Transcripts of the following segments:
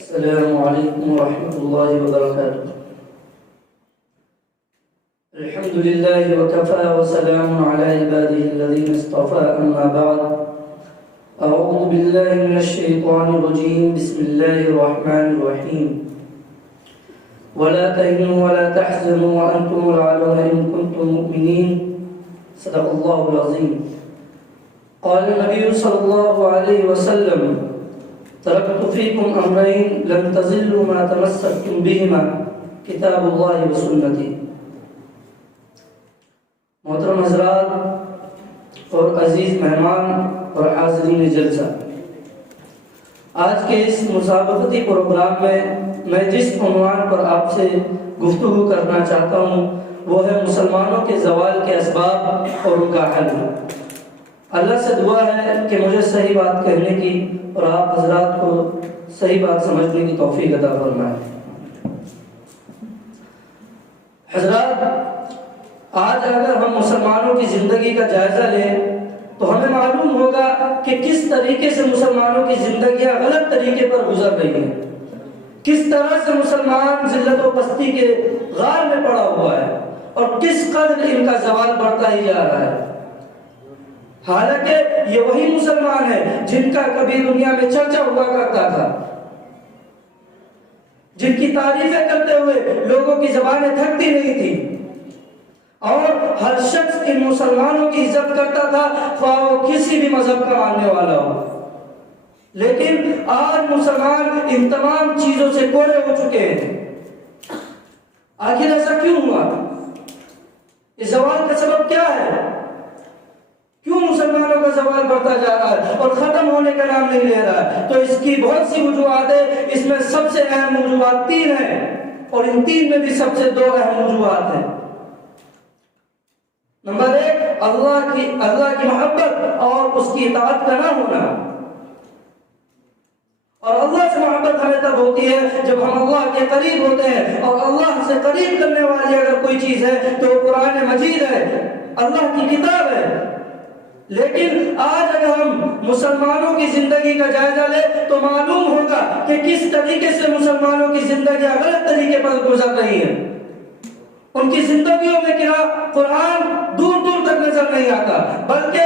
السلام عليكم ورحمة الله وبركاته. الحمد لله وكفى وسلام على عباده الذين اصطفى، أما بعد. أعوذ بالله من الشيطان الرجيم. بسم الله الرحمن الرحيم. ولا تهنوا ولا تحزنوا وأنتم الأعلون إن كنتم مؤمنين. صدق الله العظيم. قال النبي صلى الله عليه وسلم: تركت فيكم أمرين لن تضلوا ما تمسكتم بهما کتاب اللہ و سنتی. محترم حضرات اور عزیز مہمان اور حاضرین جلسہ، آج کے اس مسابقتی پروگرام میں جس عنوان پر آپ سے گفتگو کرنا چاہتا ہوں وہ ہے مسلمانوں کے زوال کے اسباب اور ان کا حل. اللہ سے دعا ہے کہ مجھے صحیح بات کہنے کی اور آپ حضرات کو صحیح بات سمجھنے کی توفیق عطا فرمائے. حضرات، آج اگر ہم مسلمانوں کی زندگی کا جائزہ لیں تو ہمیں معلوم ہوگا کہ کس طریقے سے مسلمانوں کی زندگیاں غلط طریقے پر گزر رہی ہیں، کس طرح سے مسلمان ذلت و پستی کے غار میں پڑا ہوا ہے اور کس قدر ان کا زوال بڑھتا ہی جا رہا ہے. حالانکہ یہ وہی مسلمان ہیں جن کا کبھی دنیا میں چرچا ہوا کرتا تھا، جن کی تعریفیں کرتے ہوئے لوگوں کی زبانیں تھکتی نہیں تھی، اور ہر شخص ان مسلمانوں کی عزت کرتا تھا خواہ وہ کسی بھی مذہب کا ماننے والا ہو. لیکن آج مسلمان ان تمام چیزوں سے کوڑے ہو چکے ہیں. آخر ایسا کیوں ہوا؟ اس زوال کا سبب کیا ہے؟ کیوں مسلمانوں کا زوال بڑھتا جا رہا ہے اور ختم ہونے کا نام نہیں لے رہا ہے؟ تو اس کی بہت سی وجوہات ہیں. اس میں سب سے اہم وجوہات 3 ہیں اور ان 3 میں بھی سب سے 2 اہم وجوہات ہیں. نمبر 1، اللہ کی محبت اور اس کی اطاعت کا نہ ہونا. اور اللہ سے محبت ہمیں تب ہوتی ہے جب ہم اللہ کے قریب ہوتے ہیں، اور اللہ سے قریب کرنے والی اگر کوئی چیز ہے تو قرآن مجید ہے، اللہ کی کتاب ہے. لیکن آج اگر ہم مسلمانوں کی زندگی کا جائزہ لیں تو معلوم ہوگا کہ کس طریقے سے مسلمانوں کی زندگیاں غلط طریقے پر گزر رہی ہیں. ان کی زندگیوں میں قرآن دور دور تک نظر نہیں آتا، بلکہ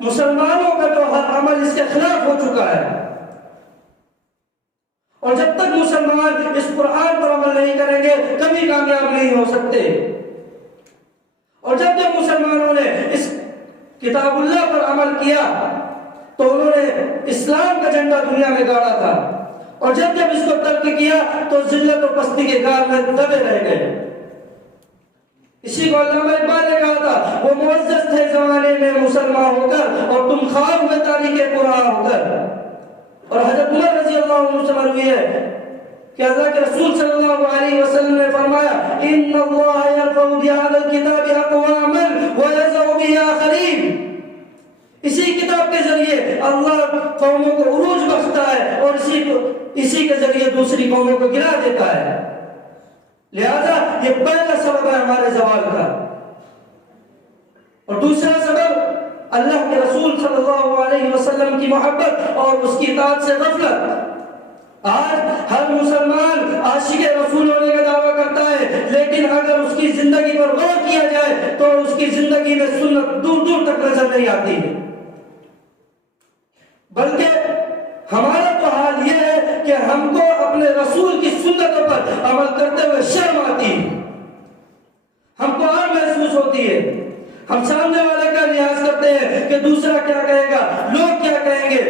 مسلمانوں کا تو ہر عمل اس کے خلاف ہو چکا ہے. اور جب تک مسلمان اس قرآن پر عمل نہیں کریں گے کبھی کامیاب نہیں ہو سکتے. اور جب مسلمانوں نے اس کتاب اللہ پر عمل کیا تو انہوں نے اسلام کا جھنڈا دنیا میں گاڑا تھا، اور جب اس کو ترک کیا تو ذلت و پستی کے غار میں دبے رہ گئے. اسی کو علامہ اقبال نے کہا تھا، وہ معزز تھے زمانے میں مسلمان ہو کر اور تم خوار ہوئے تاریخ قرآن ہو کر. اور حضرت عمر رضی اللہ عنہ سے مروی ہے کہ اللہ کے رسول صلی اللہ علیہ وسلم نے فرمایا، ان اللہ یرفع بهذا الكتاب اقواما ويضع به آخرین. اسی کتاب کے ذریعے اللہ قوموں کو عروج بخشتا ہے اور اسی کے ذریعے دوسری قوموں کو گرا دیتا ہے. لہذا یہ پہلا سبب ہے ہمارے زوال کا. اور دوسرا سبب اللہ کے رسول صلی اللہ علیہ وسلم کی محبت اور اس کی اطاعت سے غفلت. آج ہر مسلمان عاشق رسول ہونے کا دعویٰ کرتا ہے، لیکن اگر اس کی زندگی پر غور کیا جائے تو اس کی زندگی میں سنت دور دور تک نظر نہیں آتی. بلکہ ہمارا تو حال یہ ہے کہ ہم کو اپنے رسول کی سنتوں پر عمل کرتے ہوئے شرم آتی ہے، ہم کو اور محسوس ہوتی ہے. ہم سامنے والے کا لحاظ کرتے ہیں کہ دوسرا کیا کہے گا، لوگ کیا کہیں گے.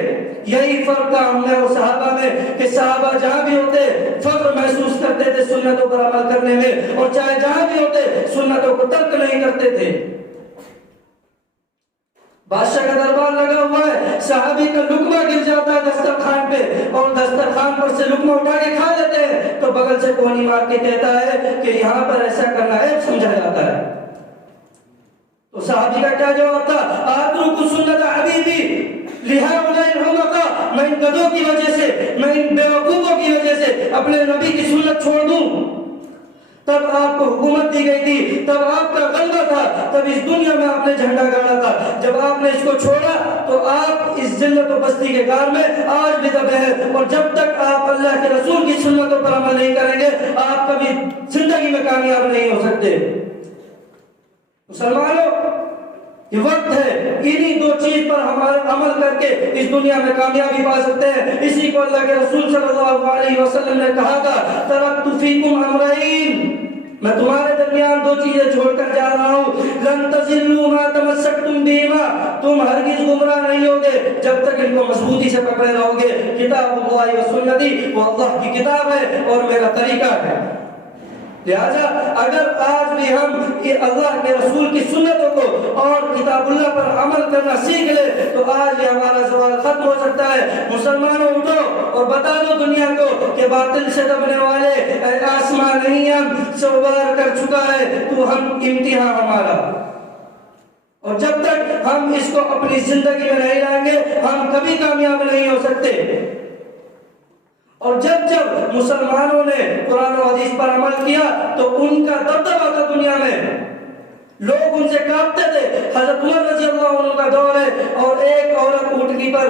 یہی فرق تھا ہم نے اور صحابہ میں کہ صحابہ جہاں بھی ہوتے فخر محسوس کرتے تھے سنتوں پر عمل کرنے میں، اور چاہے جہاں بھی ہوتے سنتوں کو ترک نہیں کرتے تھے. بادشاہ کا دربار لگا ہوا ہے، صحابی کا لقمہ گر جاتا ہے دسترخوان پہ اور دسترخوان پر سے لقمہ اٹھا کے کھا لیتے ہیں تو بغل سے کوہنی مار کے کہتا ہے کہ یہاں پر ایسا کرنا عیب سمجھا جاتا ہے. تو صحابی کا کیا جواب تھا؟ اترک سنت حبیبی لہؤلاء الحمقاء، میں ان گدھوں کی وجہ سے، میں ان بیوقوفوں کی وجہ سے اپنے نبی کی سنت چھوڑ دوں؟ تب آپ کو حکومت دی گئی تھی، تب آپ کا غلبہ تھا، تب اس دنیا میں آپ نے جھنڈا گاڑا تھا. جب آپ نے اس کو چھوڑا تو آپ اس ذلت و پستی کے غار میں آج بھی دبے ہیں. اور جب تک آپ اللہ کے رسول چیزوں پر عمل نہیں کریں گے آپ کبھی زندگی میں کامیاب نہیں ہو سکتے۔ مسلمانوں، یہ وقت ہے انہی دو چیز پر ہمارا عمل کر کے اس دنیا میں کامیابی پا سکتے ہیں۔ اسی کو اللہ کے رسول صلی اللہ علیہ وسلم نے کہا تھا ترکت فیکم امرین، میں تمہارے درمیان دو چیزیں چھوڑ کر جا رہا ہوں، لن تضلوا ما تمسکتم بہما، تم ہرگز گمراہ نہیں ہوگے جب تک ان کو مضبوطی سے پکڑے رہو گے۔ کتاب اللہ و سنتی، وہ اللہ کی کتاب ہے اور میرا طریقہ ہے۔ لہذا اگر آج بھی ہم اللہ کے رسول کی سنتوں کو اور کتاب اللہ پر عمل کرنا سیکھ لے تو آج یہ ہمارا سوال ختم ہو سکتا ہے۔ مسلمانوں اٹھو اور بتا دو دنیا کو کہ باطل سے دبنے والے آسمان نہیں ہم سوار کر چکا ہے، تو ہم امتحان ہمارا، اور جب تک ہم اس کو اپنی زندگی میں نہیں لائیں گے ہم کبھی کامیاب نہیں ہو سکتے۔ اور جب جب مسلمانوں نے قرآن و حدیث پر عمل کیا تو ان کا دبدبہ تھا دنیا میں، لوگ ان سے کانپتے تھے۔ حضرت عمر رضی اللہ عنہ کا دور ہے اور ایک عورت اونٹنی پر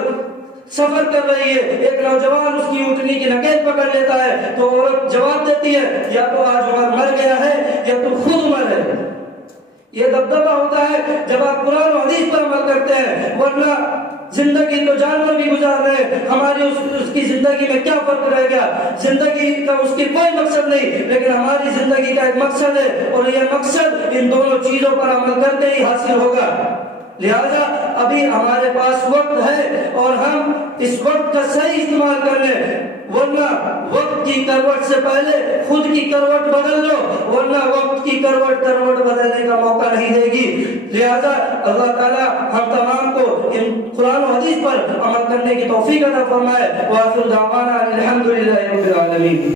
سفر کر رہی ہے، ایک نوجوان اس کی اونٹنی کی نکیل پکڑ لیتا ہے تو عورت جواب دیتی ہے یا تو آج عمر مر گیا ہے یا تو خود عمر ہے۔ یہ دبدبہ ہوتا ہے جب آپ قرآن و حدیث پر عمل کرتے ہیں، ورنہ زندگی تو جانور بھی گزار رہے ہیں، ہماری اس کی زندگی میں کیا فرق رہ گیا؟ زندگی کا اس کی کوئی مقصد نہیں، لیکن ہماری زندگی کا ایک مقصد ہے اور یہ مقصد ان دونوں چیزوں پر عمل کرتے ہی حاصل ہوگا۔ لہذا ابھی ہمارے پاس وقت ہے اور ہم اس وقت کا صحیح استعمال کر لیں، ورنہ وقت کی کروٹ سے پہلے خود کی کروٹ بدل لو، ورنہ وقت کی کروٹ بدلنے کا موقع نہیں دے گی۔ لہذا اللہ تعالیٰ ہم تمام کو ان قرآن و حدیث پر عمل کرنے کی توفیق عطا فرمائے۔ وآخر دعوانا الحمدللہ رب العالمین۔